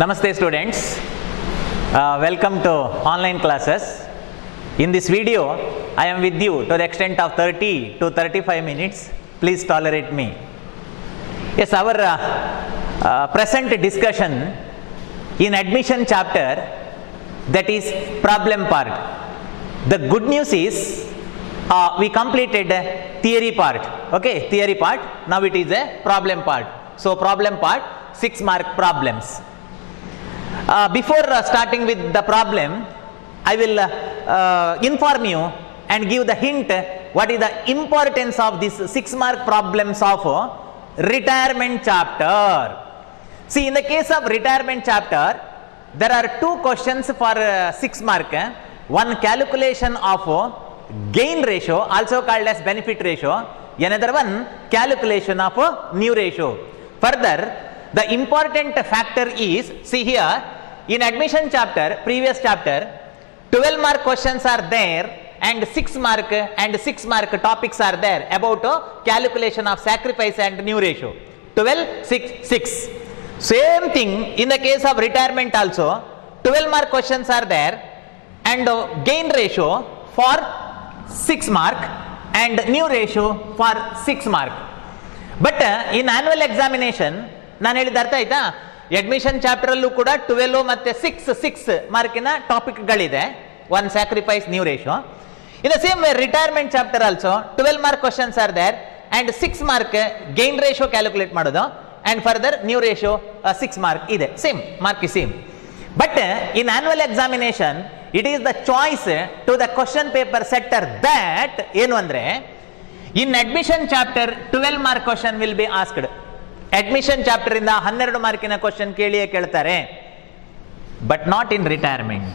Namaste students, welcome to online classes. In this video, I am with you to the extent of 30 to 35 minutes. Please tolerate me. Yes, our present discussion in admission chapter, that is problem part. The good news is we completed theory part. Okay, theory part. Now it is a problem part. So problem part, 6 mark problems. Before starting with the problem, I will inform you and give the hint what is the importance of this 6 mark problems of retirement chapter. See, in the case of retirement chapter, there are 2 questions for 6 mark. One calculation of gain ratio, also called as benefit ratio. Another one calculation of new ratio. Further, the important factor is, see here, in admission chapter, previous chapter, 12 mark questions are there and 6 mark topics are there about calculation of sacrifice and new ratio. 12, 6, 6. Same thing in the case of retirement also, 12 mark questions are there and gain ratio for 6 mark and new ratio for 6 mark. But in annual examination, ನಾನು ಹೇಳಿದ ಅರ್ಥ ಆಯ್ತಾ, admission chapter ಅಲ್ಲೂ ಕೂಡ 12 ಮತ್ತೆ 6 ಮಾರ್ಕಿನ ಟಾಪಿಕ್ಗಳಿದೆ, one sacrifice new ratio. In the same way retirement chapter also 12 mark questions are there and 6 mark gain ratio calculate ಮಾಡೋದು and further new ratio 6 mark ಇದೆ, same mark is same. But in annual examination it is the choice to the question paper setter that ಏನು ಅಂದ್ರೆ, in admission chapter 12 mark question will be asked. Admission chapter ಇಂದ 12 ಮಾರ್ಕಿನ question ಕೇಳಿಯೇ ಕೇಳ್ತಾರೆ, but not in retirement.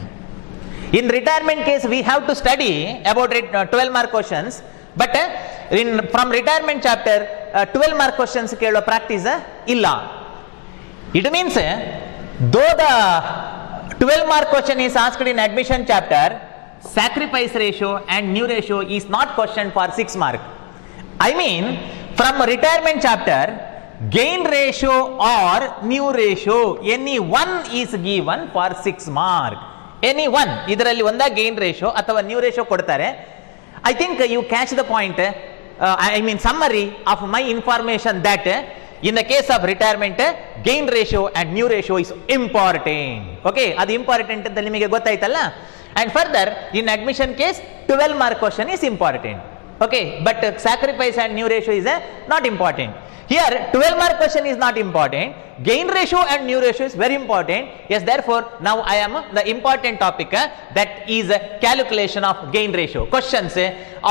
In retirement case we have to study about 12 mark questions, but in from retirement chapter 12 mark questions ಕೇಳೋ practice ಇಲ್ಲ. It means though the 12 mark question is asked in admission chapter, sacrifice ratio and new ratio is not questioned for 6 mark. I mean, from retirement chapter, gain ratio or new ratio, any one is given for 6 mark. Any one, ಇದರಲ್ಲಿ ಒಂದ gain ratio ಅಥವಾ new ratio ಕೊಡ್ತಾರೆ. I think you catch the point. I mean summary of my information that in the case of retirement, gain ratio and new ratio is important. Okay, ಅದು important ಅಂತ ನಿಮಗೆ ಗೊತ್ತಾಯ್ತಲ್ಲ. And further, in admission case, 12 mark question is important. Okay, but sacrifice and new ratio is not important. Here, 12 mark question is not important. Gain ratio and new ratio is very important. Yes, therefore, now I am the important topic that is calculation of gain ratio. Questions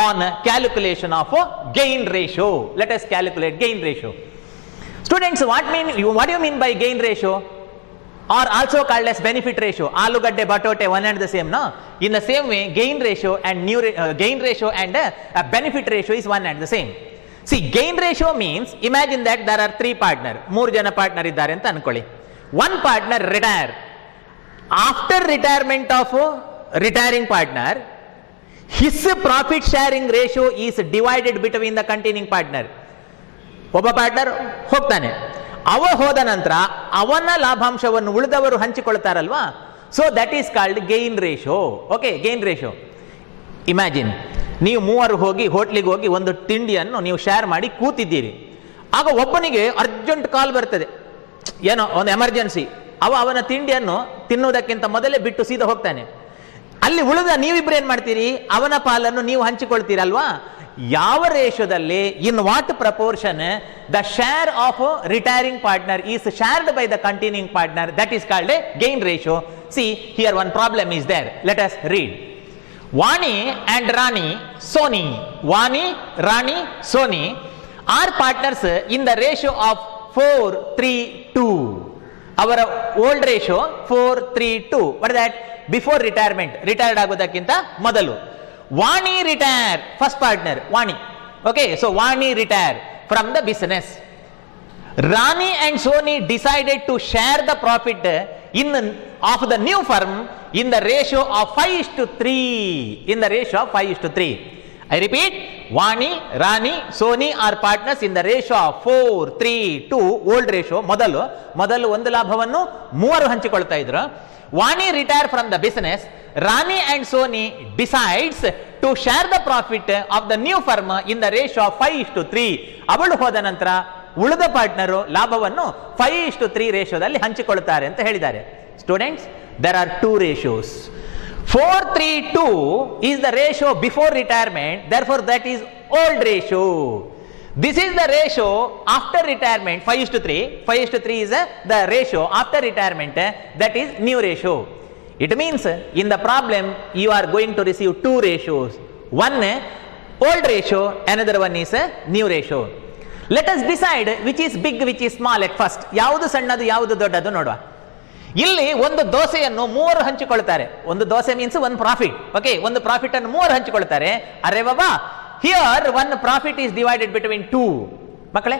on calculation of gain ratio. Let us calculate gain ratio. Students, what do you mean by gain ratio, or also called as benefit ratio? Alugade, batote, one and the same, no? In the same way, gain ratio and gain ratio and benefit ratio is one and the same. See, gain ratio means, imagine that there are 3 partner, 3 jana partner iddare anta anಕೊಳ್ಳಿ. One partner retire. After retirement of retiring partner, his profit sharing ratio is divided between the continuing partner. ಒಬ್ಬ partner ಹೋಗ್ತಾನೆ, ಅವ ಹೋದ ನಂತರ ಅವನ ಲಾಭಾಂಶವನ್ನು ಉಳಿದವರು ಹಂಚಿಕೊಳ್ತಾರಲ್ವಾ, so that is called gain ratio. Okay, gain ratio. Imagine, ನೀವು 3 ಹೋಗಿ ಹೋಟ್ಲಿಗೆ ಹೋಗಿ ಒಂದು ತಿಂಡಿಯನ್ನು ನೀವು ಶೇರ್ ಮಾಡಿ ಕೂತಿದ್ದೀರಿ. ಆಗ ಒಬ್ಬನಿಗೆ ಅರ್ಜೆಂಟ್ ಕಾಲ್ ಬರ್ತದೆ, ಏನೋ ಒಂದು ಎಮರ್ಜೆನ್ಸಿ. ಅವನ ತಿಂಡಿಯನ್ನು ತಿನ್ನುವುದಕ್ಕಿಂತ ಮೊದಲೇ ಬಿಟ್ಟು ಸೀದಾ ಹೋಗ್ತಾನೆ. ಅಲ್ಲಿ ಉಳಿದ ನೀವಿಬ್ರು ಏನ್ ಮಾಡ್ತೀರಿ, ಅವನ ಪಾಲನ್ನು ನೀವು ಹಂಚಿಕೊಳ್ತೀರಲ್ವಾ. ಯಾವ ರೇಷಿಯೋದಲ್ಲಿ, in what proportion the share of retiring partner is shared by the continuing partner, that is called a gain ratio. See here one problem is there, let us read. Vani and Rani Soni, Vani Rani Soni are partners in the ratio of 4:3:2. ಅವರ old ratio 4:3:2. What that? Before retirement, retired ಆಗೋದಕ್ಕಿಂತ ಮೊದಲು. Vani retire, first partner, Vani. Okay, so Vani retire from the business. Rani and Soni decided to share the profit of the new firm in the ratio of 5:3. In the ratio of 5:3. I repeat, Vani, Rani, Soni are partners in the ratio of 4, 3, 2, old ratio. ಮೊದಲು ಒಂದು ಲಾಭವನ್ನು ಮೂವರು ಹಂಚಿಕೊಳ್ತಾ ಇದ್ರು. Vani retire from the business. Rani and Soni decides to share the profit of the new firm in the ratio of 5:3. ಅವಳು ಹೋದ ನಂತರ ಉಳಿದ partner ಲಾಭವನ್ನು 5:3 ರೇಷಿಯೋದಲ್ಲಿ ಹಂಚಿಕೊಳ್ಳುತ್ತಾರೆ ಅಂತ ಹೇಳಿದ್ದಾರೆ. Students, there are two ratios. 4:3:2 is the ratio before retirement, therefore that is old ratio. This is the ratio after retirement, 5:3. 5:3 is the ratio after retirement, that is new ratio. It means in the problem you are going to receive two ratios. One old ratio, another one is new ratio. Let us decide which is big, which is small at first. ಯಾವುದು ಸಣ್ಣದು ಯಾವುದು ದೊಡ್ಡದು ನೋಡುವ. ಇಲ್ಲಿ ಒಂದು ದೋಸೆಯನ್ನು ಮೂವರು ಹಂಚಿಕೊಳ್ತಾರೆ. ಒಂದು ದೋಸೆ ಮೀನ್ಸ್ ಒಂದು ಪ್ರಾಫಿಟ್. ಓಕೆ, ಒಂದು ಪ್ರಾಫಿಟ್ ಅನ್ನು ಮೂವರು ಹಂಚಿಕೊಳ್ತಾರೆ. ಅರೆ ಬಾಬಾ, here one profit is divided between two. ಮಕ್ಕಳೇ,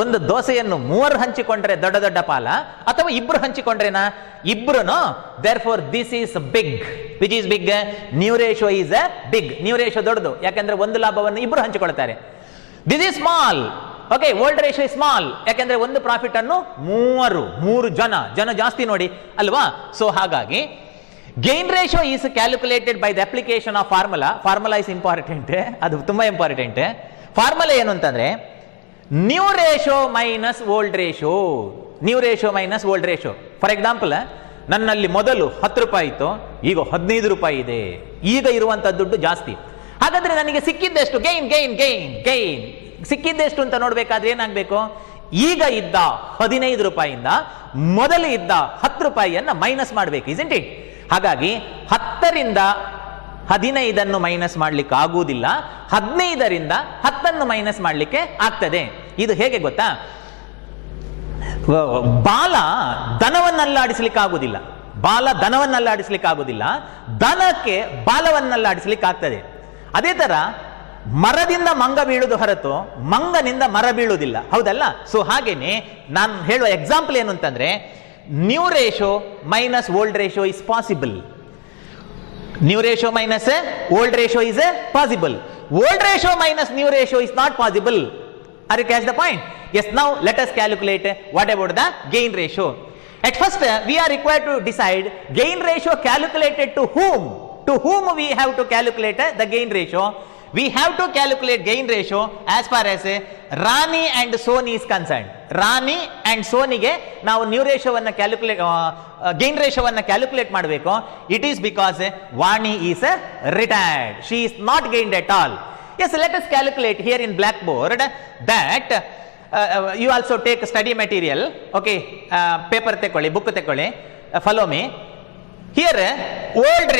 ಒಂದು ದೋಸೆಯನ್ನು ಮೂವರು ಹಂಚಿಕೊಂಡ್ರೆ ದೊಡ್ಡ ದೊಡ್ಡ ಪಾಲ, ಅಥವಾ ಇಬ್ರು ಹಂಚಿಕೊಂಡ್ರೆನಾ? ಇಬ್ರುನು. Therefore this is big. Which is big? New ratio is big. New ratio ದೊಡ್ಡದು, ಯಾಕಂದ್ರೆ ಒಂದು ಲಾಭವನ್ನು ಇಬ್ರು ಹಂಚಿಕೊಳ್ತಾರೆ. This is small. Okay, old ratio is small, ಯಾಕಂದ್ರೆ ಒಂದು ಪ್ರಾಫಿಟ್ ಅನ್ನು ಮೂರು ಜನ ಜಾಸ್ತಿ ನೋಡಿ ಅಲ್ವಾ. ಸೊ ಹಾಗಾಗಿ gain ratio is calculated by the application of formula. Formula is important, ಅದು ತುಂಬಾ ಇಂಪಾರ್ಟೆಂಟ್. ಫಾರ್ಮುಲಾ ಏನು ಅಂತಂದ್ರೆ new ratio minus old ratio. New ratio minus old ratio. For example, ನನ್ನಲ್ಲಿ ಮೊದಲು 10 ರೂಪಾಯಿ ಇತ್ತು, ಈಗ 15 ರೂಪಾಯಿ ಇದೆ. ಈಗ ಇರುವಂತ ದುಡ್ಡು ಜಾಸ್ತಿ. ಹಾಗಾದ್ರೆ ನನಗೆ ಸಿಕ್ಕಿದ್ದೆಷ್ಟು? ಗೈನ್. ಸಿಕ್ಕಿದ್ದೆಷ್ಟು ಅಂತ ನೋಡ್ಬೇಕಾದ್ರೆ ಏನಾಗಬೇಕು? ಈಗ ಇದ್ದ 15 ರೂಪಾಯಿಯಿಂದ ಮೊದಲು ಇದ್ದ 10 ರೂಪಾಯಿಯನ್ನ ಮೈನಸ್ ಮಾಡಬೇಕು, ಇಸ್ಂಟ್ ಇಟ್? ಹಾಗಾಗಿ 10ರಿಂದ 15 ಮೈನಸ್ ಮಾಡ್ಲಿಕ್ಕೆ ಆಗುವುದಿಲ್ಲ, 15ರಿಂದ 10 ಮೈನಸ್ ಮಾಡ್ಲಿಕ್ಕೆ ಆಗ್ತದೆ. ಇದು ಹೇಗೆ ಗೊತ್ತಾ? ಬಾಲ ದನವನ್ನಲ್ಲಾಡಿಸ್ಲಿಕ್ಕೆ ಆಗುದಿಲ್ಲ, ದನಕ್ಕೆ ಬಾಲವನ್ನಲ್ಲಾಡಿಸ್ಲಿಕ್ಕೆ ಆಗ್ತದೆ. ಅದೇ ತರ ಮರದಿಂದ ಮಂಗ ಬೀಳುವುದು ಹೊರತು ಮಂಗನಿಂದ ಮರ ಬೀಳುವುದಿಲ್ಲ, ಹೌದಲ್ಲ? ಸೊ ಹಾಗೇನೆ ನಾನು ಹೇಳುವ ಎಕ್ಸಾಂಪಲ್ ಏನು ಅಂತಂದ್ರೆ, new ratio minus old ratio is possible. New ratio minus old ratio is possible. Old ratio minus new ratio is not possible. Are you catch the point? Yes, now let us calculate what about the gain ratio. At first we are required to decide gain ratio calculated to whom. To whom we have to calculate the gain ratio? We have to calculate gain ratio as far as Rani and Soni is concerned. Rani and Soni ಗೆ ನಾವು new ರೇಷಿಯೋವನ್ನು gain ರೇಷಿಯೋವನ್ನು calculate ಮಾಡಬೇಕು. It is because Vani is retired, she is not gained at all. Yes, let us calculate here in blackboard that you also take study material. Okay, paper ತೆಕೊಳ್ಳಿ, book ತೆಕೊಳ್ಳಿ, follow me. Here old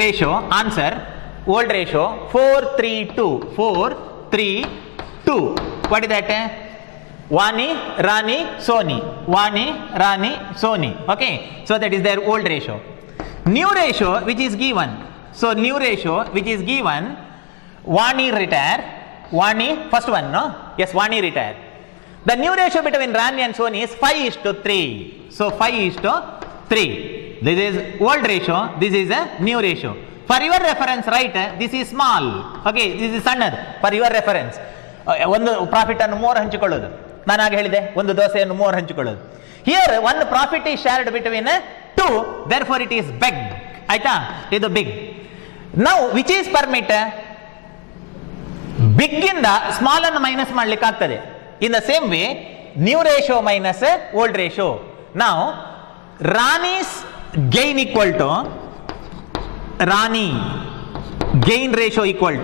ratio answer, old ratio 4:3:2. What is that? Vani, Rani, Soni. Okay, so that is their old ratio. New ratio which is given. So new ratio which is given, Vani retire. Vani, first one, no? Yes, Vani retire. The new ratio between Rani and Soni is 5:3. So 5:3. This is old ratio, this is a new ratio. For your reference, write this is small. Okay, this is ಸಣ್ಣದು. For your reference, ಒಂದು profit ಅನ್ನು 3 ಹಂಚಿಕೊಳ್ಳೋದು. ನಾನು ಆಗ ಹೇಳಿದೆ, ಒಂದು ದೋಸೆಯನ್ನು 3 ಹಂಚಿಕೊಳ್ಳೋದು. Here one profit is shared between 2, therefore it is big. ಆಯ್ತಾ? ಇದು big. Now which is permit? Big ಇಂದ ಸ್ಮಾಲ್ ಅನ್ನು ಮೈನಸ್ ಮಾಡ್ಲಿಕ್ಕೆ ಆಗ್ತದೆ. In the same way, new ratio minus old ratio. Now Rani's gain equal to Rani gain ratio equal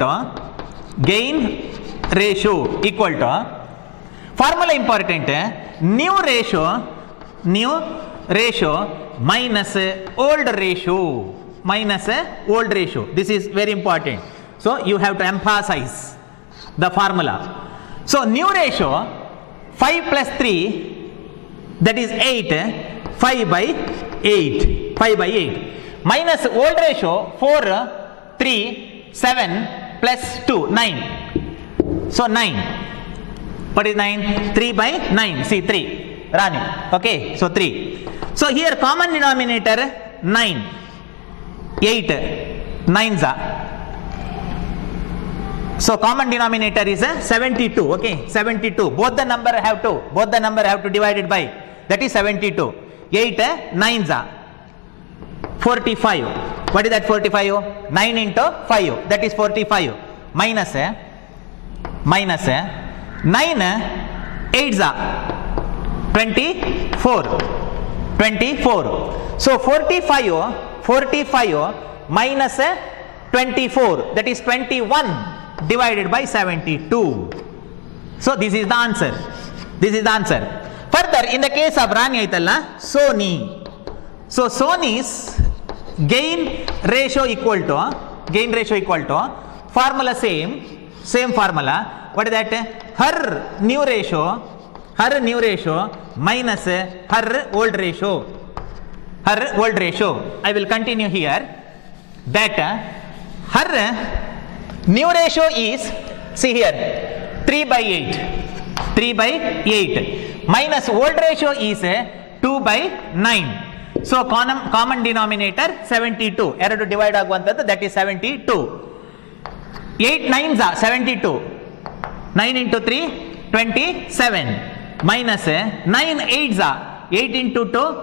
to formula important, new ratio minus old ratio. This is very important, so you have to emphasize the formula. So new ratio 5 plus 3, that is 8, 5/8 minus old ratio 4, 3, 7 plus 2, 9. So 9. What is 9? 3/9. See 3. Rani. Okay, so 3. So here common denominator 9. 8. 9s are So common denominator is 72. Okay, 72. Both the number have to divide it by. That is 72. 8 9s are 45. What is that 45? 9 into 5. That is 45. Minus 9 8s are 24. 24. So 45 minus 24. That is 21 divided by 72. So this is the answer. Further, in the case of Rani aitalla, Sony. So Sony's gain ratio equal to formula same formula. What is that? Her new ratio minus her old ratio. I will continue here. That her new ratio is, see here, 3 by 8 minus old ratio is 2 by 9. So common denominator 72. Eradu divide aguvanthaddu, that is 72. 8 9s are 72. 9 into 3 27 minus 9 8s are 8 into 2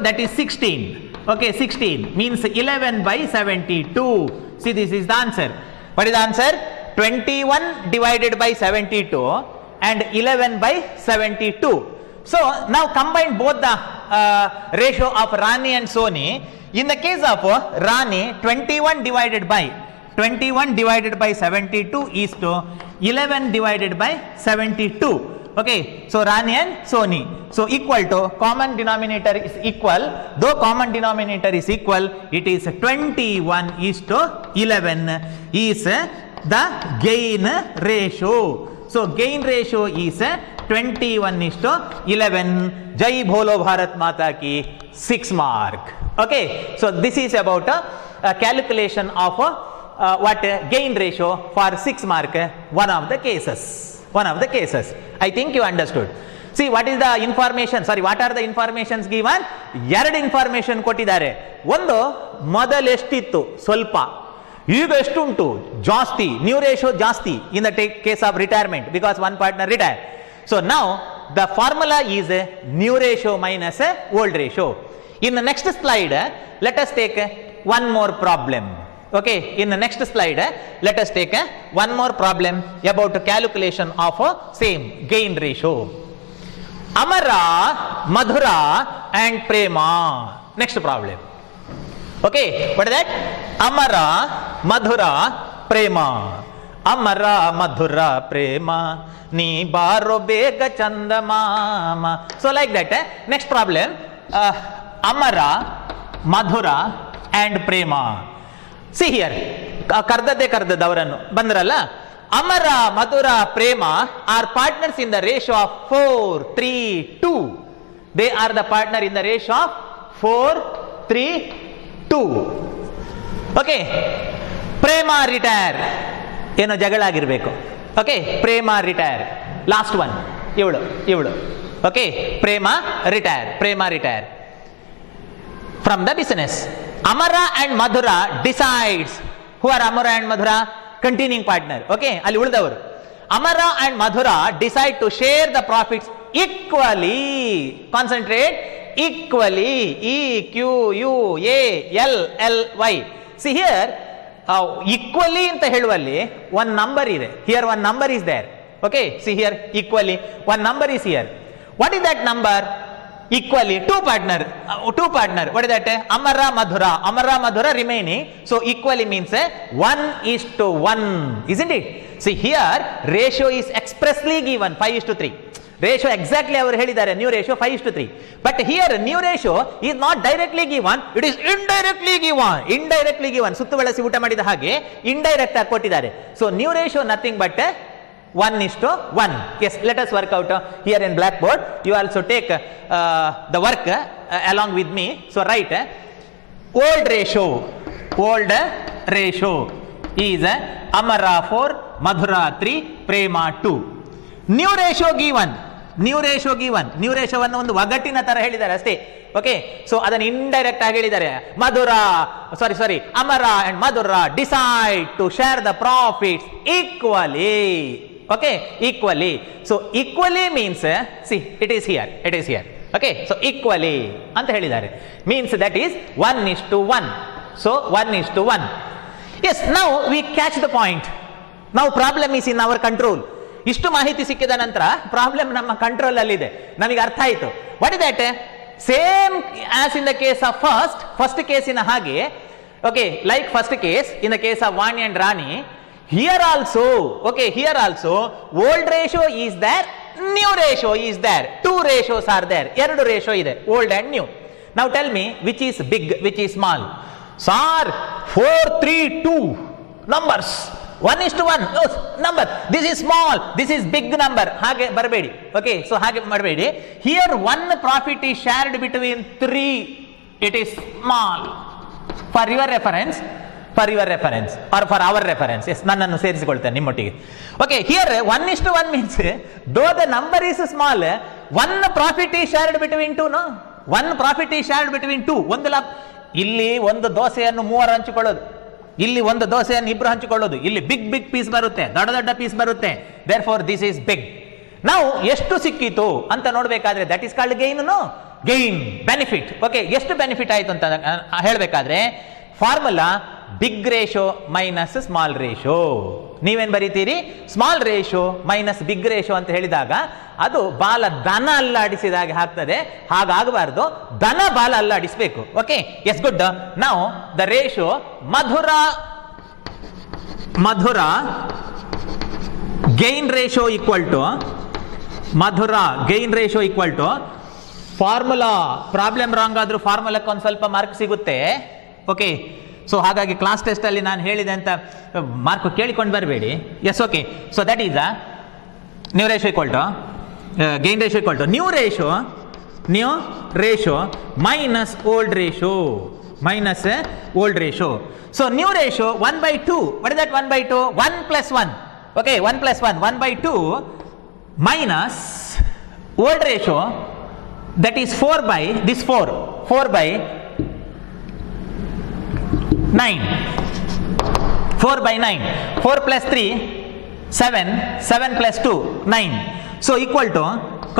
that is 16. Okay, 16 means 11 by 72. See, this is the answer. What is the answer? 21 divided by 72 and 11 by 72. So now combine both the ratio of Rani and Sony. In the case of Rani, 21 divided by 72 is to 11 divided by 72. Okay, so Rani and Sony. So equal to, common denominator is equal. Though common denominator is equal, it is 21 is to 11 is the gain ratio. So gain ratio is 21 is to 11. Jai Bholo Bharat Mata ki, 6 mark. Okay, so this is about a calculation of what gain ratio for 6 mark, one of the cases. I think you understood. See, what are the informations given? ಎರಡು information ಕೊಟ್ಟಿದ್ದಾರೆ. ಒಂದು, ಮೊದಲು ಎಷ್ಟಿತ್ತು ಸ್ವಲ್ಪ, ಈಗ ಎಷ್ಟುಂಟು ಜಾಸ್ತಿ, new ratio ಜಾಸ್ತಿ in the case of retirement because one partner retired. So now the formula is new ratio minus old ratio. In the next slide, let us take one more problem. Okay, in the next slide, let us take one more problem about calculation of same gain ratio. Amara, Madhura and Prema. Next problem. Okay, what is that? Amara, Madhura, Prema. Amara, Madhura, Prema. Ni baro bega chandamama. So like that. Next problem. Amara, Madhura and Prema. See here, ಕರ್ದದವರನ್ನು ಬಂದ್ರಲ್ಲ, ಅಮರ, ಮಧುರ, ಪ್ರೇಮ are partners in the ratio of 4:3:2. They are the partner in the ratio of 4:3:2. Okay, Prema retire, ಏನೋ ಜಗಳ ಆಗಿರ್ಬೇಕು. Okay, ಪ್ರೇಮ retire, last one ಇವಳು. Okay, Prema retire from the business. Amara and Madhura decides. Who are Amara and Madhura? Continuing partner. Okay, ಅಲ್ಲಿ ಉಳಿದವರು. Amara and Madhura decide to share the profits equally. Concentrate, equally. EQUALLY. See here, equally ಅಂತ ಹೇಳುವಲ್ಲಿ one number ಇದೆ. Here one number is there. Okay, see here, equally one number is here. What is that number? Equally two partner. What is that? Amara Madhura remaining. So equally means 1:1, isn't it? See here, ratio is expressly given 5:3. Ratio exactly ಅವರು ಹೇಳಿದ್ದಾರೆ, new ratio 5:3. But here new ratio is not directly given, it is indirectly given. ಸುತ್ತು ಬಳಸಿ ಊಟ ಮಾಡಿದ ಹಾಗೆ indirect ಆಗಿ ಕೊಟ್ಟಿದ್ದಾರೆ. So new ratio nothing but 1:1. Yes, let us work out here in blackboard. You also take the work along with me. So write old ratio is Amara 4, Madhura 3, Prema 2. New ratio given new ratio given, new ರೇಷೋವನ್ನು ಒಂದು ಒಗಟಿನ ತರ ಹೇಳಿದ್ದಾರೆ ಅಷ್ಟೇ. Okay, so ಅದನ್ನು indirect ಆಗಿ ಹೇಳಿದ್ದಾರೆ. Amara and Madhura decide to share the profits equally. Okay, equally. So equally means it is here. Okay, so equally ಅಂತ ಹೇಳಿದ್ದಾರೆ. Means that is 1:1. So 1:1. Yes, now we catch the point. Now problem is in our control. ಇಷ್ಟು ಮಾಹಿತಿ ಸಿಕ್ಕಿದ ನಂತರ problem ನಮ್ಮ control ಅಲ್ಲಿ ಇದೆ, ನಮಗೆ ಅರ್ಥ ಆಯಿತು. What is that? Same as in the case of first ಕೇಸಿನ ಹಾಗೆ. Okay, like first case in the case of Vani and Rani, here also. Okay, here also old ratio is there, new ratio is there, 2 ratios are there. 2 ratio ಇದೆ, old and new. Now tell me which is big, which is small. Sir 4, 3, 2 numbers. 1:1 number, this is small, this is big number. ಹಾಗೆ ಬರಬೇಡಿ. Okay, so ಹಾಗೆ ಮಾಡಬೇಡಿ. Here 1 profit is shared between 3, it is small. For your reference or for our reference. Yes, ನನ್ನನ್ನು ಸೇರಿಸಿಕೊಳ್ತೇನೆ ನಿಮ್ಮೊಟ್ಟಿಗೆ. Okay, here 1:1 means though the number is small, 1 profit is shared between 2. No, 1 profit is shared between 2. ಒಂದು ಲಾಭ. ಇಲ್ಲಿ ಒಂದು ದೋಸೆಯನ್ನು 3 ಹಂಚಿಕೊಳ್ಳೋದು, ಇಲ್ಲಿ ಒಂದು ದೋಸೆಯನ್ನು 2 ಹಂಚಿಕೊಳ್ಳೋದು. ಇಲ್ಲಿ ಬಿಗ್ ಪೀಸ್ ಬರುತ್ತೆ, ದೊಡ್ಡ ಪೀಸ್ ಬರುತ್ತೆ. Therefore this is big. ನಾವು ಎಷ್ಟು ಸಿಕ್ಕಿತು ಅಂತ ನೋಡ್ಬೇಕಾದ್ರೆ that is called gain, benefit. Okay, ಎಷ್ಟು ಬೆನಿಫಿಟ್ ಆಯ್ತು ಅಂತ ಹೇಳಬೇಕಾದ್ರೆ formula big ratio minus small ratio. ನೀವೇನ್ ಬರೀತೀರಿ? Small ratio minus big ratio ಅಂತ ಹೇಳಿದಾಗ ಅದು ಬಾಲ ದನ ಅಲ್ಲಾಡಿಸಿದಾಗ ಆಗ್ತದೆ. ಹಾಗಾಗಬಾರ್ದು, ದನ ಬಾಲ ಅಲ್ಲಾಡಿಸಬೇಕು. Okay, yes, good. ನಾವು the ratio Madhura gain ratio equal to formula. Problem wrong ಆದ್ರೂ ಫಾರ್ಮುಲಾಕ್ಕೆ ಒಂದು ಸ್ವಲ್ಪ ಮಾರ್ಕ್ ಸಿಗುತ್ತೆ. ಓಕೆ, ಸೊ ಹಾಗಾಗಿ ಕ್ಲಾಸ್ ಟೆಸ್ಟ್ ಅಲ್ಲಿ ನಾನು ಹೇಳಿದೆ ಅಂತ ಮಾರ್ಕ್ ಕೇಳಿಕೊಂಡು ಬರಬೇಡಿ. Yes, okay. So that is new ratio equal to gain ratio equal to new ratio minus old ratio. So new ratio 1/2. What is that 1/2? 1 + 1. Okay, 1 + 1, 1/2 minus old ratio that is 4/9. 4/9. 4 + 3 7, 7 + 2 9. So equal to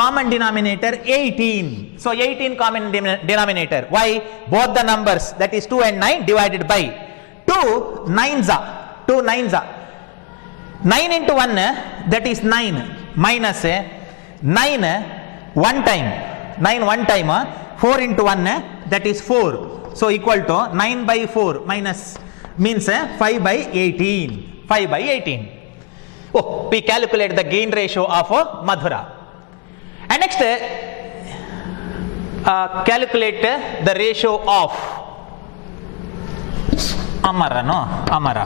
common denominator 18. So 18 common denominator. Why? Both the numbers, that is 2 and 9, divided by 2 9s. 9 into 1, that is 9, minus 9 one time. 9 one time, 4 into 1, that is 4. So equal to 9/4 minus means 5/18. 5/18. Oh, we calculate the gain ratio of Madhura. And next, calculate the ratio of Amara.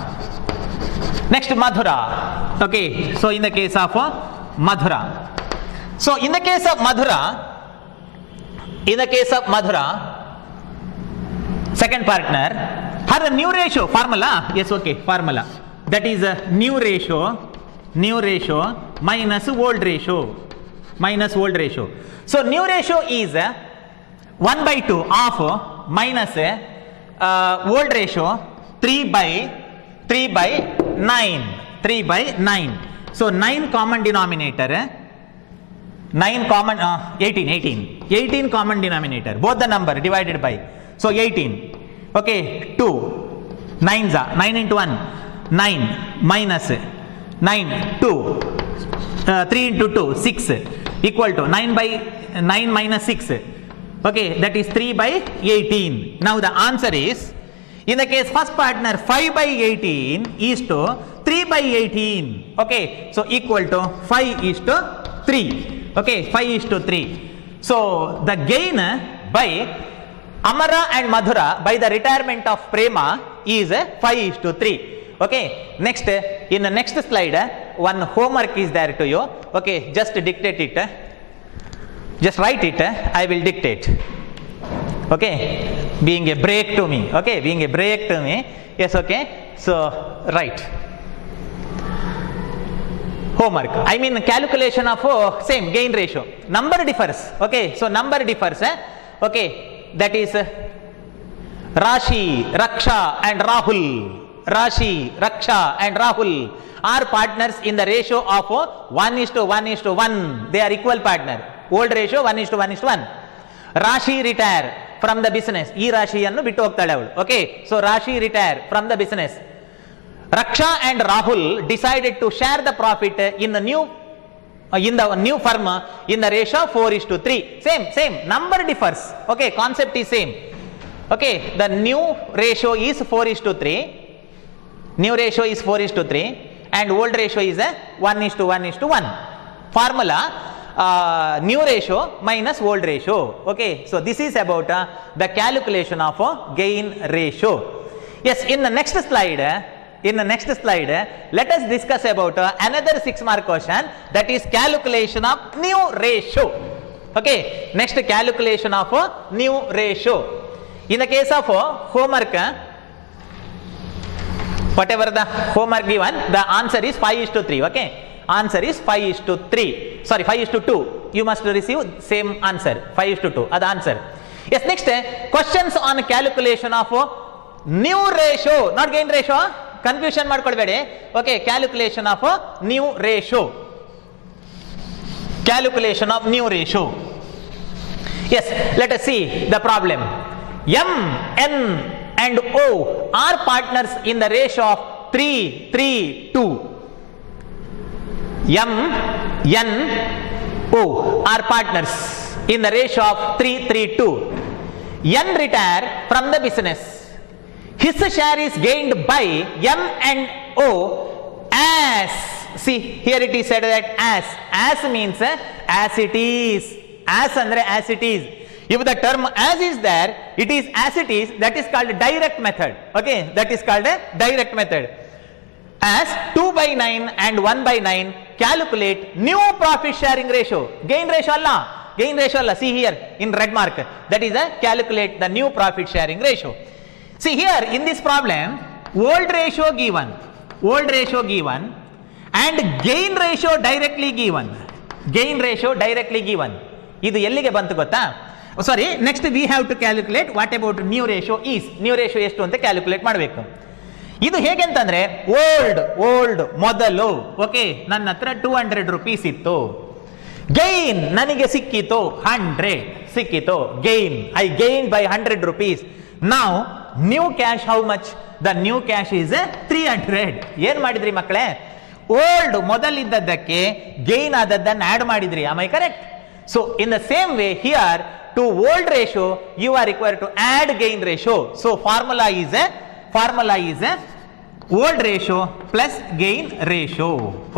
Next, Madhura. Okay, so in the case of Madhura. So in the case of Madhura, second partner, her new ratio formula. Yes, okay, formula. That is new ratio minus old ratio. So new ratio is 1/2 of minus old ratio 3/9. So 9 common denominator. 18 common denominator. Both the number divided by. So 18. Okay, 2 9s. 9 into 1 9 minus 9 2 3 into 2 6 equal to 9 minus 6. Okay, that is 3/18. Now the answer is, in the case first partner, 5/18 is to 3/18. Okay, so equal to 5:3. Okay, 5:3. So the gain by Amara and Madhura by the retirement of Prema is 5:3. Okay, next, in the next slide, one homework is there to you. Okay, just dictate it. Just write it. I will dictate. Okay, being a break to me. Okay, being a break to me. Yes, okay. So write. homework. I mean calculation of same gain ratio. Number differs. Okay, so number differs. Okay, that is Rashi, Raksha and Rahul. Rashi, Raksha and Rahul are partners in the ratio of 1:1:1. They are equal partner. Old ratio 1:1:1. Rashi retire from the business. ಈ ರಾಶಿಯನ್ನು ಬಿಟ್ಟು ಹೋಗ್ತಾಳೆ ಅವಳು. Okay, so Rashi retire from the business. Raksha and Rahul decided to share the profit in the new firm in the ratio 4:3. Same. Number differs. Okay, concept is same. Okay, the new ratio is 4:3. New ratio is 4:3 and old ratio is 1:1:1. Formula new ratio minus old ratio. Okay, so this is about the calculation of gain ratio. Yes, in the next slide, let us discuss about another 6-mark question, that is calculation of new ratio. Okay, next calculation of new ratio. In the case of homework, whatever the homework given, the answer is 5:3. Okay, answer is 5:3. Sorry, 5:2. You must receive same answer, 5:2. That's the answer. Yes, next questions on calculation of new ratio, not gain ratio. Confusion ಮಾಡ್ಕೊಳ್ಬೇಡಿ. Okay, calculation of new ratio. Calculation of new ratio. Yes, let us see the problem. M, N and O are partners in the ratio of 3:3:2. M, N, O are partners in the ratio of 3:3:2. N retire from the business. His share is gained by M and O as, see here it is said that as means as it is, as andre as it is. If the term as is there, it is as it is, that is called direct method. Okay, that is called a direct method. As 2/9 and 1/9 calculate new profit sharing ratio. Gain ratio alla, see here in red mark, that is calculate the new profit sharing ratio. See here in this problem, old ratio given and gain ratio directly given. ಇದು ಎಲ್ಲಿಗೆ ಬಂತು ಗೊತ್ತಾ? Sorry, next we have to calculate what about new ratio is. New ratio ಎಷ್ಟು ಅಂತ calculate ಮಾಡಬೇಕು. ಇದು ಹೇಗೆ ಅಂತಂದ್ರೆ ಓಲ್ಡ್ ಮೊದಲು, ಓಕೆ, ನನ್ನ ಹತ್ರ 200 ರೂಪೀಸ್ ಇತ್ತು, ಗೈನ್ ನನಗೆ ಸಿಕ್ಕಿತು 100 ಸಿಕ್ಕಿತು, gain I gain by 100 rupees. ನಾವು new cash how much? The new cash is 300. ಏನ್ ಮಾಡಿದ್ರಿ ಮಕ್ಕಳೇ? ಓಲ್ಡ್ ಮೊದಲಿದ್ದದ್ದಕ್ಕೆ ಗೈನ್ ಆದದ್ದನ್ನು ಆಡ್ ಮಾಡಿದ್ರಿ. Am I correct? So in the same way here to old ratio you are required to add gain ratio. So formula is old ratio plus gain ratio.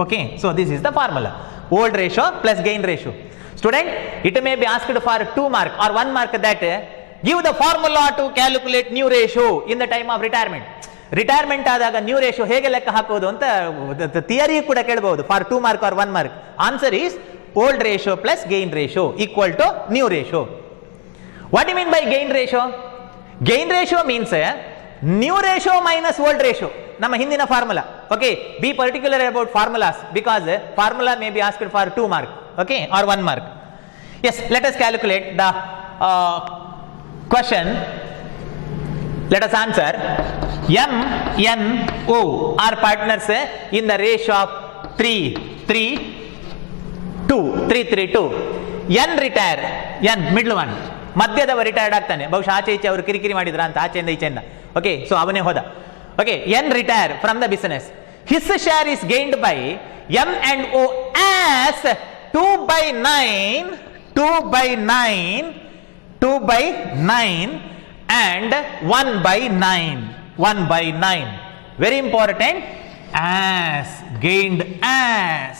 Okay, so this is the formula, old ratio plus gain ratio. Student, it may be asked for 2 mark or 1 mark that give the formula to calculate new ratio in the time of retirement. Retirement ಆದಾಗ new ratio ಹೇಗೆ ಲೆಕ್ಕ ಹಾಕೋದು ಅಂತ theory ಕೂಡ ಕೇಳಬಹುದು. For 2 mark or 1 mark, answer is old ratio plus gain ratio equal to new ratio. What do you mean by gain ratio? Gain ratio means new ratio minus old ratio. ನಮ್ಮ ಹಿಂದಿನ formula. Okay, be particular about formulas because formula may be asked for 2 mark, okay, or 1 mark. Yes, let us calculate the question. Let us answer. M, N, O are partners in the ratio of 3:3:2. N retire, N middle one, ಮಧ್ಯದವ retired ಆಗ್ತಾನೆ. ಬಹುಶಃ ಆಚೆ ಈಚೆ ಅವರು ಕಿರಿಕಿರಿ ಮಾಡಿದ್ರ ಅಂತ, ಆಚೆಯಿಂದ ಈಚೆಯಿಂದ. Okay, so ಅವನೇ ಹೋದ. Okay, N retire from the business. His share is gained by M and O as 2/9 and 1/9. Very important. As gained as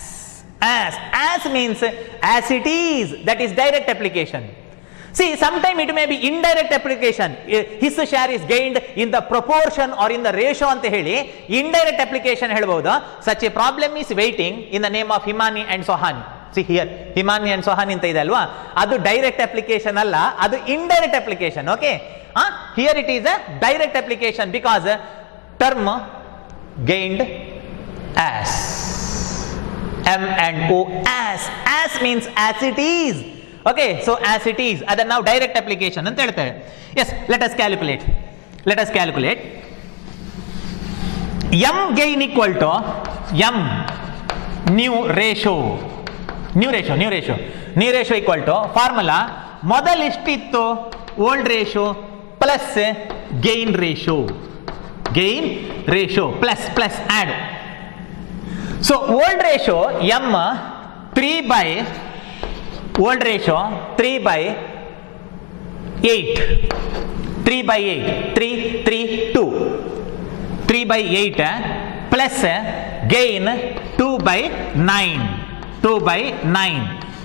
means as it is, that is direct application. See, sometime it may be indirect application. His share is gained in the proportion or in the ratio anta heli indirect application helbodu. Such a problem is waiting in the name of Himani and Sohani. See here, Himani and Sohani anta ide alva, adu direct application alla, adu indirect application. Okay, here it is a direct application because term gained as. M and O as means as it is. Okay, so as it is, ಅದನ್ನ ನಾವು direct application ಅಂತ ಹೇಳ್ತೇವೆ. Yes, let us calculate. M gain equal to M new ratio equal to formula ಮೊದಲು ಎಷ್ಟಿತ್ತು old ratio plus gain ratio plus add. So old ratio M 3 by old ratio 3 by 8 3 by 8 plus gain 2 by 9.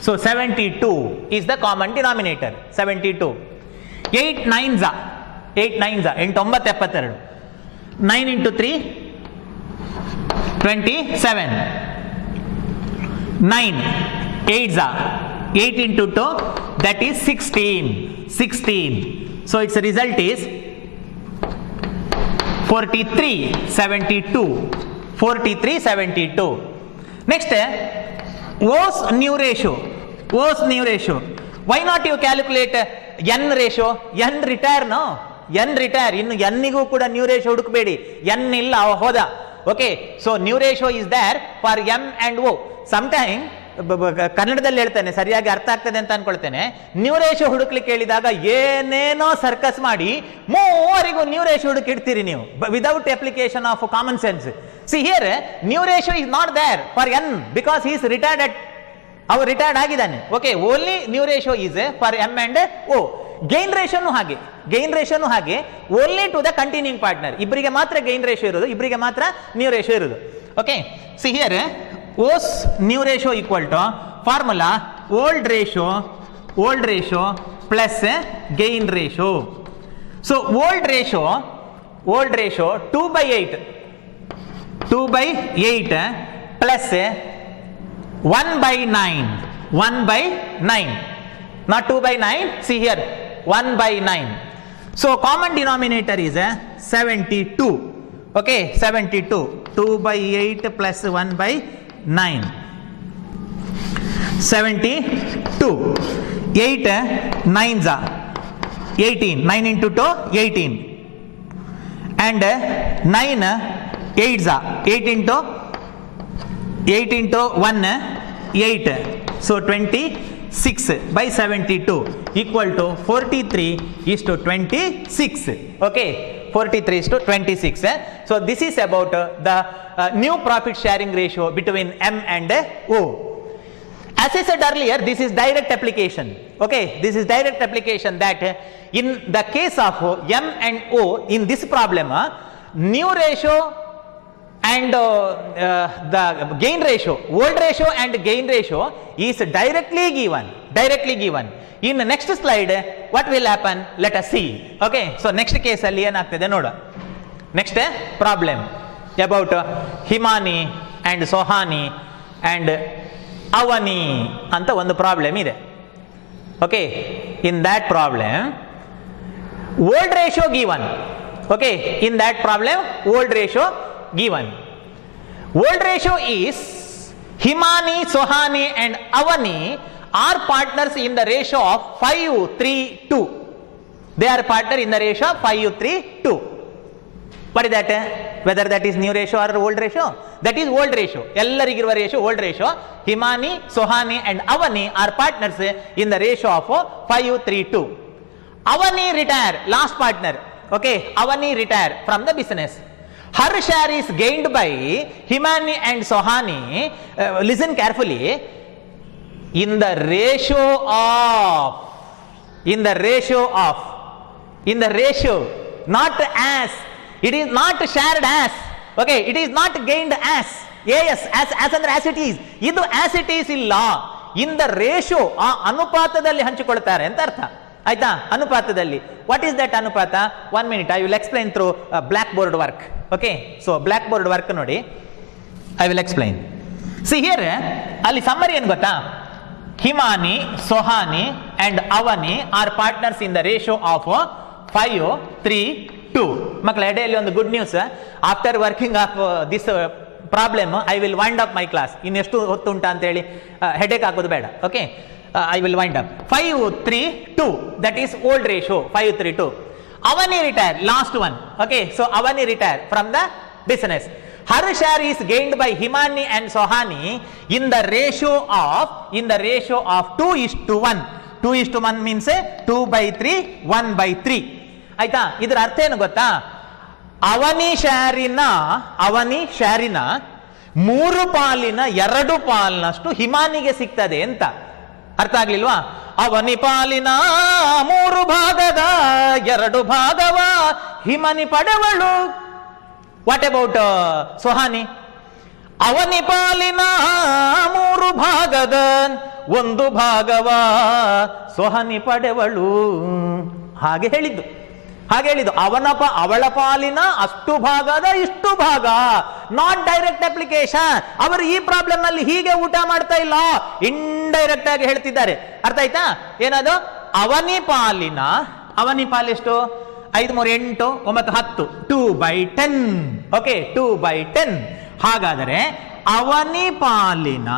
So 72 is the common denominator. 72. 8 9s 9 9 into 3 27. 9 8s 8 into 2, that is 16. So its result is 4372. Next, O's new ratio. Why not you calculate n ratio? n retire no? n retire. ಇನ್ನು n-ಇಗೂ ಕೂಡ new ratio ಹುಡುಕಬೇಡಿ. n ಇಲ್ಲ, ಹೋದ. Okay, so new ratio is there for m and o. Sometime ಕನ್ನಡದಲ್ಲಿ ಹೇಳ್ತೇನೆ, ಸರಿಯಾಗಿ ಅರ್ಥ ಆಗ್ತದೆ ಅಂತ ಅನ್ಕೊಳ್ತೇನೆ. ನ್ಯೂ ರೇಷಿಯೋ ಹುಡುಕ್ಲಿಕ್ಕೆ ಹೇಳಿದಾಗ ಏನೇನೋ ಸರ್ಕಸ್ ಮಾಡಿ ಮೂವರಿಗೂ ನ್ಯೂ ರೇಷಿಯೋ ಹುಡುಕಿಡ್ತೀರಿ ನೀವು, without application of common sense. See here new ratio is not there for N because he is retired ಅವ್ರು ರಿಟೈರ್ಡ್ ಆಗಿದ್ದಾನೆ. Okay, only new ratio is for M and O. Gain ರೇಷಿಯೋನು ಹಾಗೆ only to the continuing partner. ಇಬ್ಬರಿಗೆ ಮಾತ್ರ gain ratio ಇರೋದು, ಇಬ್ಬರಿಗೆ ಮಾತ್ರ new ratio ಇರೋದು. Okay, see here O's new ratio equal to formula old ratio plus gain ratio. So old ratio 2 by 8 plus 1 by 9, not 2 by 9, see here 1 by 9. So common denominator is 72. Okay, 72. 2 by 8 plus 1 by 9. 72. 8 9s 18. 9 into 2 18. And 9 8s 8 into 1 8. So 26 by 72 equal to 43 is to 26. Okay, 43 is to 26. So this is about the new profit sharing ratio between M and O. As I said earlier, this is direct application. Okay, this is direct application that in the case of M and O in this problem, new ratio and the gain ratio, old ratio and gain ratio is directly given. In the next slide, what will happen? Let us see. Okay, so next case ಅಲ್ಲಿ ಏನಾಗ್ತದೆ ನೋಡ. Next problem about Himani and Sohani and ಅವನಿ ಅಂತ ಒಂದು problem ಇದೆ. Okay, in that problem old ratio given. Okay, in that problem old ratio given. Old ratio is Himani, Sohani and Avani are partners in the ratio of 5:3:2. They are partner in the ratio of 5:3:2. What is that? Whether that is new ratio or old ratio? That is old ratio. ಎಲ್ಲರಿಗಿರುವ ratio old ratio. Himani, Sohani and Avani are partners in the ratio of 5:3:2. Avani retire, last partner. Okay, Avani retire from the business. Her share is gained by Himani and Sohani. Listen carefully. In the ratio, not as. It is not shared as. Okay, it is not gained as. Yes, as under as it is. Idu as it is ಇಲ್ಲ. In the ratio, ಅನುಪಾತದಲ್ಲಿ ಹಂಚಿಕೊಳ್ತಾರೆ ಅಂತ ಅರ್ಥ. ಆಯ್ತಾ? ಅನುಪಾತದಲ್ಲಿ. What is that ಅನುಪಾತ? 1 minute, I will explain through blackboard work. Okay, so blackboard work ನೋಡಿ. I will explain. See here, ಅಲ್ಲಿ summary ಏನು ಗೊತ್ತಾ? Himani, Sohani and Avani are partners in the ratio of 5:3:2. ಮಕ್ಕಳ ಎಡೆಯಲ್ಲಿ ಒಂದು good news. After working of this problem. I will wind up my class. ಇನ್ನೆಷ್ಟು ಹೊತ್ತು ಉಂಟಾ ಅಂತೇಳಿ ಹೆಡೇಕ್ ಹಾಕೋದು ಬೇಡ. Okay, I will wind up. 5, 3, 2. That is old ratio. 5, 3, 2. Avani retired. Last one. Okay. So Avani retired from the business. Her share is gained by Himani and Sohani in the ratio of 2:1. 2:1 means 2/3, 1/3. ಆಯ್ತಾ? ಇದರ ಅರ್ಥ ಏನು ಗೊತ್ತಾ? ಅವನಿ ಶ್ಯಾರಿನ 3 ಪಾಲಿನ 2 ಪಾಲಿನಷ್ಟು ಹಿಮಾನಿಗೆ ಸಿಗ್ತದೆ ಅಂತ. ಅರ್ಥ ಆಗ್ಲಿಲ್ವಾ? ಅವನಿ ಪಾಲಿನ 3 ಭಾಗದ 2 ಭಾಗವ ಹಿಮನಿ ಪಡೆವಳು. What about ಸೊಹಾನಿ? ಅವನಿ ಪಾಲಿನ 3 ಭಾಗದ 1 ಭಾಗವ ಸೊಹಾನಿ ಪಡೆವಳು. ಹಾಗೆ ಹೇಳಿದ್ದು. ಅವಳ ಪಾಲಿನ ಅಷ್ಟು ಭಾಗದ ಇಷ್ಟು ಭಾಗ. Not direct application. ಅವರು ಈ ಪ್ರಾಬ್ಲಮ್ ನಲ್ಲಿ ಹೀಗೆ ಊಟ ಮಾಡ್ತಾ ಇಲ್ಲ, ಇಂಡೈರೆಕ್ಟ್ ಆಗಿ ಹೇಳ್ತಿದ್ದಾರೆ. ಅರ್ಥ ಆಯ್ತಾ? ಏನದು? ಅವನಿ ಪಾಲೆಷ್ಟು? 5, 3, 8, 9, 10. 2/10. ಓಕೆ, 2/10. ಹಾಗಾದರೆ ಅವನಿ ಪಾಲಿನ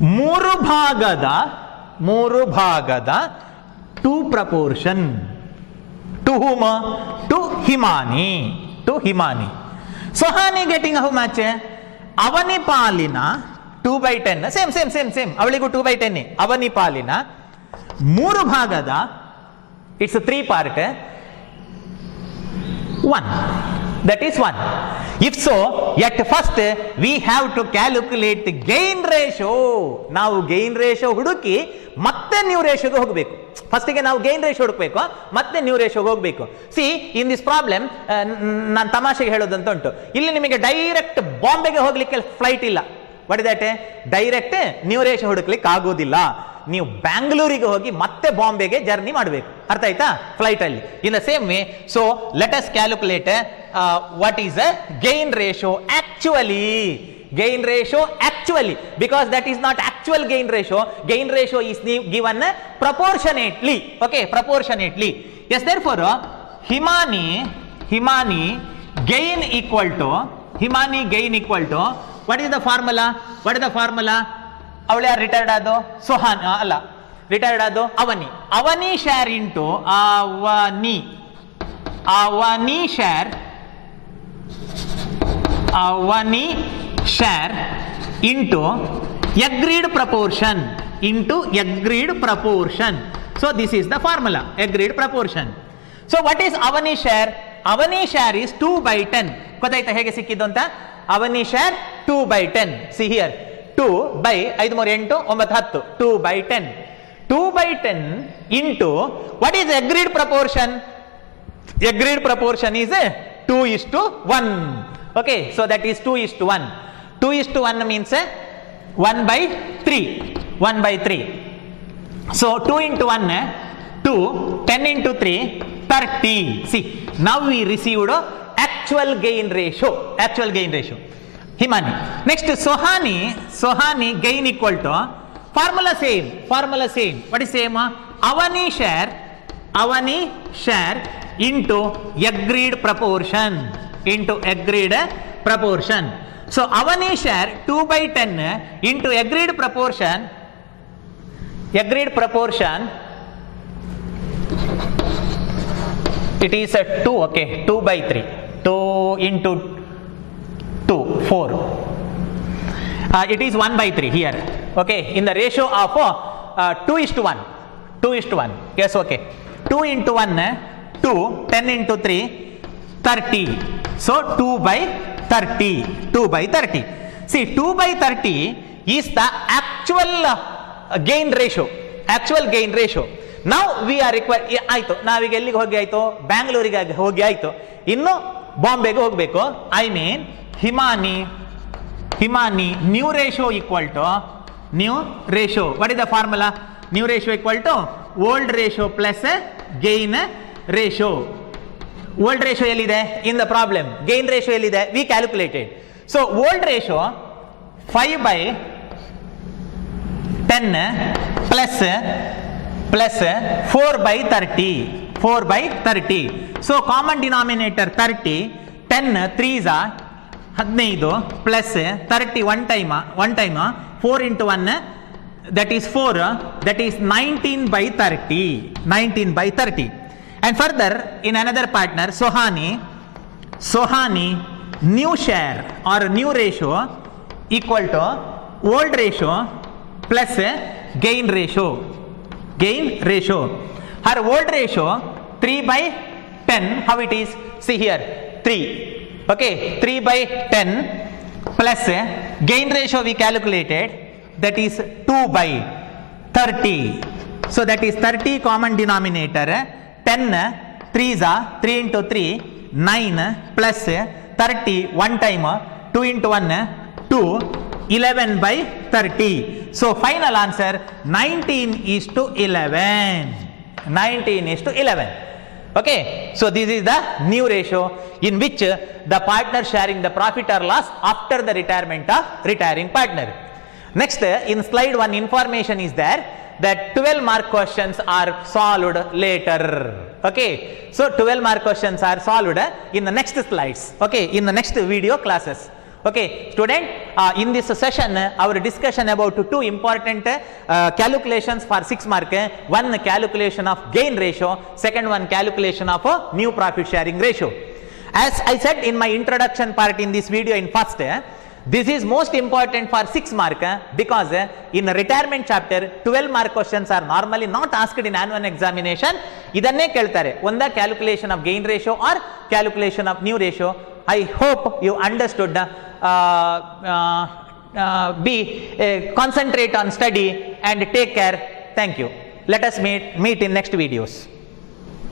3 ಭಾಗದ 2 proportion to whom? To Himani. Sohani getting how much? Avani palina 2/10. Same. ಅವಳಿಗೂ 2/10. ಅವನಿ ಪಾಲಿನ 3 ಭಾಗದ, it's 3 part, 1. That is 1. If so, at first we have to calculate the gain ratio. ನಾವು gain ratio ಹುಡುಕಿ ಮತ್ತೆ ನ್ಯೂ ರೇಷಿಯೋಗೆ ಹೋಗಬೇಕು. ಫಸ್ಟಿಗೆ ನಾವು ಗೈನ್ ರೇಷಿಯೋ ಹುಡುಕಬೇಕು, ಮತ್ತೆ ನ್ಯೂ ರೇಷಿಯೋಗೆ ಹೋಗಬೇಕು. ಸಿ, ಇನ್ ದಿಸ್ ಪ್ರಾಬ್ಲಮ್ ನಾನು ತಮಾಷೆಗೆ ಹೇಳೋದಂತ ಉಂಟು. ಇಲ್ಲಿ ನಿಮಗೆ ಡೈರೆಕ್ಟ್ ಬಾಂಬೆಗೆ ಹೋಗ್ಲಿಕ್ಕೆ ಫ್ಲೈಟ್ ಇಲ್ಲ. ಹೊಡೆದಾಟೆ ಡೈರೆಕ್ಟ್ ನ್ಯೂ ರೇಷಿಯೋ ಹುಡುಕ್ಲಿಕ್ಕೆ ಆಗೋದಿಲ್ಲ. ನೀವು ಬ್ಯಾಂಗ್ಳೂರಿಗೆ ಹೋಗಿ ಮತ್ತೆ ಬಾಂಬೆಗೆ ಜರ್ನಿ ಮಾಡಬೇಕು. ಅರ್ಥ ಆಯ್ತಾ? ಫ್ಲೈಟ್ ಅಲ್ಲಿ. ಇನ್ the same way, so let us calculate what is a gain ratio actually. Gain ratio actually, because that is not actual gain ratio. Gain ratio is given proportionately. Okay, proportionately. Yes, therefore Himani gain equal to what is the formula? ಅವಳು ಯಾರು retired ಆದೋ? ಸೊಹಾನ್ ಅಲ್ಲ, retired ಆದೋ Avani share into Avani share into agreed proportion. So this is the formula, agreed proportion. So what is Avani share? Avani share is 2/10. ಗೊತ್ತಾಯ್ತಾ ಹೇಗೆ ಸಿಕ್ಕಿದ್ದು ಅಂತ? Avani share 2/10. See here, 2 by 5, 3, 8, 9, 10. 2/10. 2/10 into what is agreed proportion? Agreed proportion is 2:1. Okay, so that is 2:1. 2:1 means 1/3. 1/3. So 2 into 1, 2, 10 into 3, 30. See, now we received actual gain ratio. Himani. Next, Sohani gain equal to formula same. What is same? Avani share into agreed proportion. So Avani share 2/10 into agreed proportion. It is a 2. Okay, 2/3. 2 into 2, 4. It is 1/3 here. Okay, in the ratio of 2:1. 2:1. Yes, okay. 2 into 1, 2, 10 into 3, 30. So 2/30. See, 2/30 is the actual gain ratio. Now we are required. ಆಯ್ತು, ನಾವೀಗ ಎಲ್ಲಿಗೆ ಹೋಗಿ ಆಯ್ತು? ಬ್ಯಾಂಗ್ಳೂರಿಗೆ ಹೋಗಿ ಆಯ್ತು. ಇನ್ನು ಬಾಂಬೆಗೆ ಹೋಗಬೇಕು. ಐ ಮೀನ್ ಹಿಮಾನಿ new ratio equal to what is the formula? New ratio equal to old ratio plus gain ratio. Old ratio ಎಲ್ಲಿದೆ? In the problem. Gain ratio ಎಲ್ಲಿದೆ? We calculated. So old ratio 5/10 plus 4/30. So common denominator 30, 10 3s 15 plus 30 one time 4 into 1 that is 4 that is 19 by 30 and further in another partner Sohani new share or new ratio equal to old ratio plus gain ratio. Her old ratio 3 by 10, how it is? See here 3, okay, 3 by 10 plus gain ratio we calculated, that is 2 by 30. So that is 30 common denominator, 10 3s are 3 into 3 9 plus 30 one time 2 into 1 2 11 by 30. So final answer 19 is to 11. Okay, so this is the new ratio in which the partner sharing the profit or loss after the retirement of retiring partner. Next, in slide 1 information is there that 12 mark questions are solved later. Okay, so 12 mark questions are solved in the next slides, okay, in the next video classes. Okay, student, in this session our discussion about two important calculations for 6 mark. One calculation of gain ratio, second one calculation of new profit sharing ratio. As I said in my introduction part in this video in first, this is most important for 6 mark because in retirement chapter 12 mark questions are normally not asked in annual examination. Idanne keltare, onda calculation of gain ratio or calculation of new ratio. I hope you understood. Concentrate on study and take care. Thank you. Let us meet in next videos.